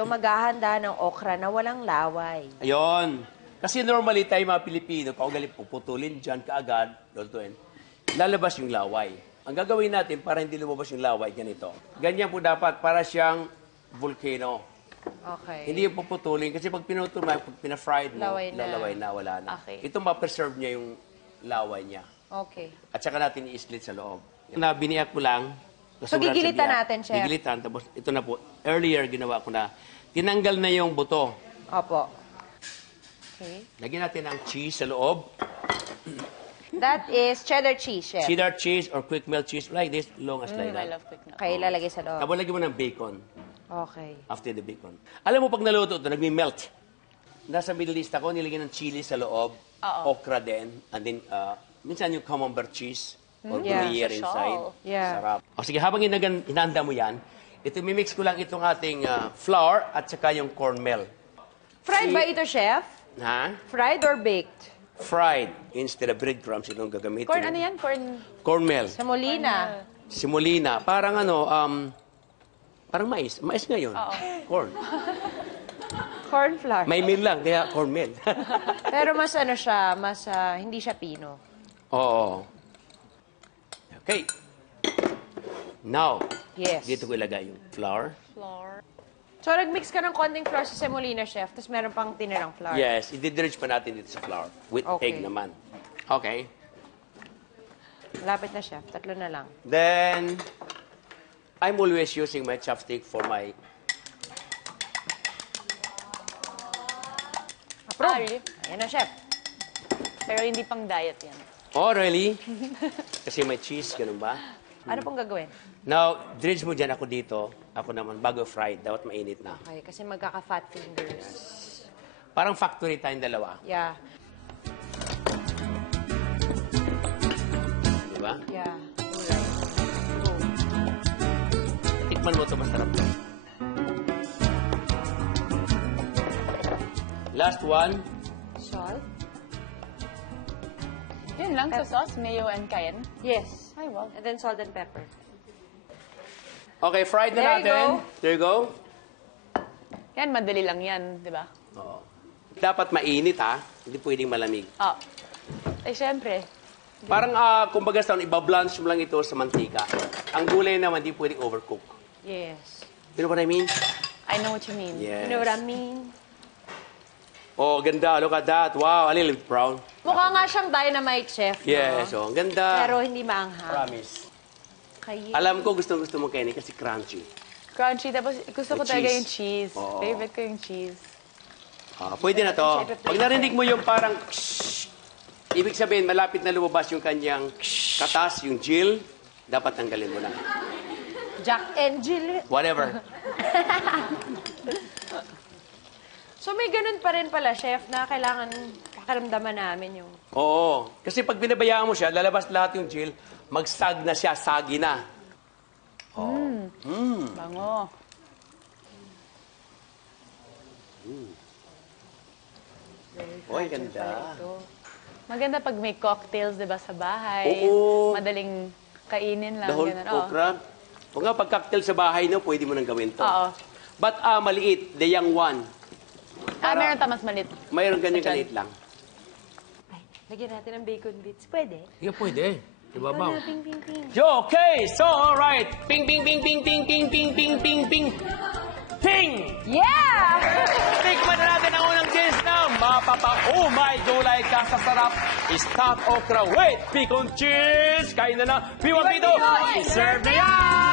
Yung maghahanda ng okra na walang laway. Ayun. Kasi normally tayo mga Pilipino, kung galing puputulin dyan kaagad, lulutuin, lalabas yung laway. Ang gagawin natin para hindi lumabas yung laway, ganito. Ganyan po dapat, para siyang volcano. Okay. Hindi yung puputulin, kasi pag pinutol mo, pag pina-fried mo, Laway na. lalaway na, wala na. Okay. Ito ma-preserve niya yung laway niya. Okay. At saka natin i-slit sa loob. Na biniyak ko lang. So, gigilitan natin, Chef? Gigilitan, tapos ito na po. Earlier, ginawa ko na. Tinanggal na yung buto. Opo. Okay. Lagyan natin ang cheese sa loob. That is cheddar cheese, Chef. Cheddar cheese or quick melt cheese, like this, long as like I that. love quick na. Okay, ilalagay sa loob. Tapos lagyan mo ng bacon Okay. after the bacon. Alam mo, pag naluto ito, nagmi-melt. Nasa Middle East ako, nilagyan ng chili sa loob, okra din, and then, minsan yung camembert cheese or Yeah. gruyere Social. inside. Yeah. Sarap. O sige, habang hinanda mo yan, ito, mimix ko lang itong ating flour at saka yung cornmeal. Fried ba ito, Chef? Ha? Fried or baked? Fried. Instead of breadcrumbs, itong gagamitin. Corn, ano yan? Corn. Cornmeal. Sa Molina. Simulina. Parang ano, parang mais. Mais ngayon. Corn. Corn flour. May meal lang, kaya cornmeal. Pero mas ano siya, mas hindi siya pino. Oo. Okay. Now, Yes. dito ko ilagay yung flour. Flour. So, nag-mix ka ng konting flour sa semolina, Chef, tapos meron pang tinirang flour. Yes, i-dredge pa natin dito sa flour. With Okay. egg naman. Okay. Lapit na, Chef. Tatlo na lang. Then, I'm always using my chopstick for my... Approve. Really? Ayan na, Chef. Pero hindi pang diet yan. Oh, really? Kasi may cheese, ganun ba? Ano pong gagawin? Now, dredge mo dyan, ako dito. Ako naman, bago fried. Dapat mainit na. Okay, kasi magkaka-fat fingers. Parang factory tayong dalawa. Yeah. Di ba? Yeah. Alright. Go. Tikman mo ito, masarap to. Last one. Salt? Yun lang sa sauce, mayo and cayenne. Yes. Ay, wow. And then salt and pepper. Okay, fried na There you natin. go. There you go. Yan, madali lang yan, di ba? Oo. Dapat mainit, ha? Hindi pwedeng malamig. Oh. Eh, syempre. Parang, kumbaga sa ibablanch mo lang ito sa mantika. Ang gulay naman, hindi pwedeng overcook. Yes. You know what I mean? I know what you mean. Yes. You know what I mean? Oh, ganda. Look at that. Wow, a little bit brown. Mukha nga siyang dynamite, Chef. Yes, No? oh, ang ganda. Pero hindi maanghang. Promise. Kaya... Alam ko gusto mo, Kenny, kasi crunchy. Crunchy, tapos gusto ko May talaga cheese. yung cheese. Oo. Favorite ko yung cheese. Pwede na to. Pag narinig mo yung parang ibig sabihin, malapit na lumabas yung kanyang katas, yung Jill, dapat tanggalin mo na. Jack and Jill. Whatever. So may ganun pa rin pala, Chef, na kailangan kakaramdaman namin yung... Oo. Kasi pag binabayaan mo siya, lalabas lahat yung Jill, magsag na siya, sagi na. Bango. Oy, ganda. Maganda pag may cocktails, di ba, sa bahay. Oo. Madaling kainin lang. The whole ganun. Oo. okra. O nga, pag cocktail sa bahay, no, pwede mo nang gawin to. Oo. But maliit, the young one. Meron ta mas malit. Mayroon ganyan kaliit lang. Ay, lagyan natin ng bacon bits. Pwede? Yeah, pwede. Ibabaw. Ano, ping, ping, ping. Okay, so all right. Ping, ping, ping, ping, ping, ping, ping, ping, ping, ping. Ping! Yeah! Tikman na natin ang unang dish na mapapa-umay gulay kasasarap. Stuffed okra with pecan cheese. Kain na na. Piwang Pito, serve na yan!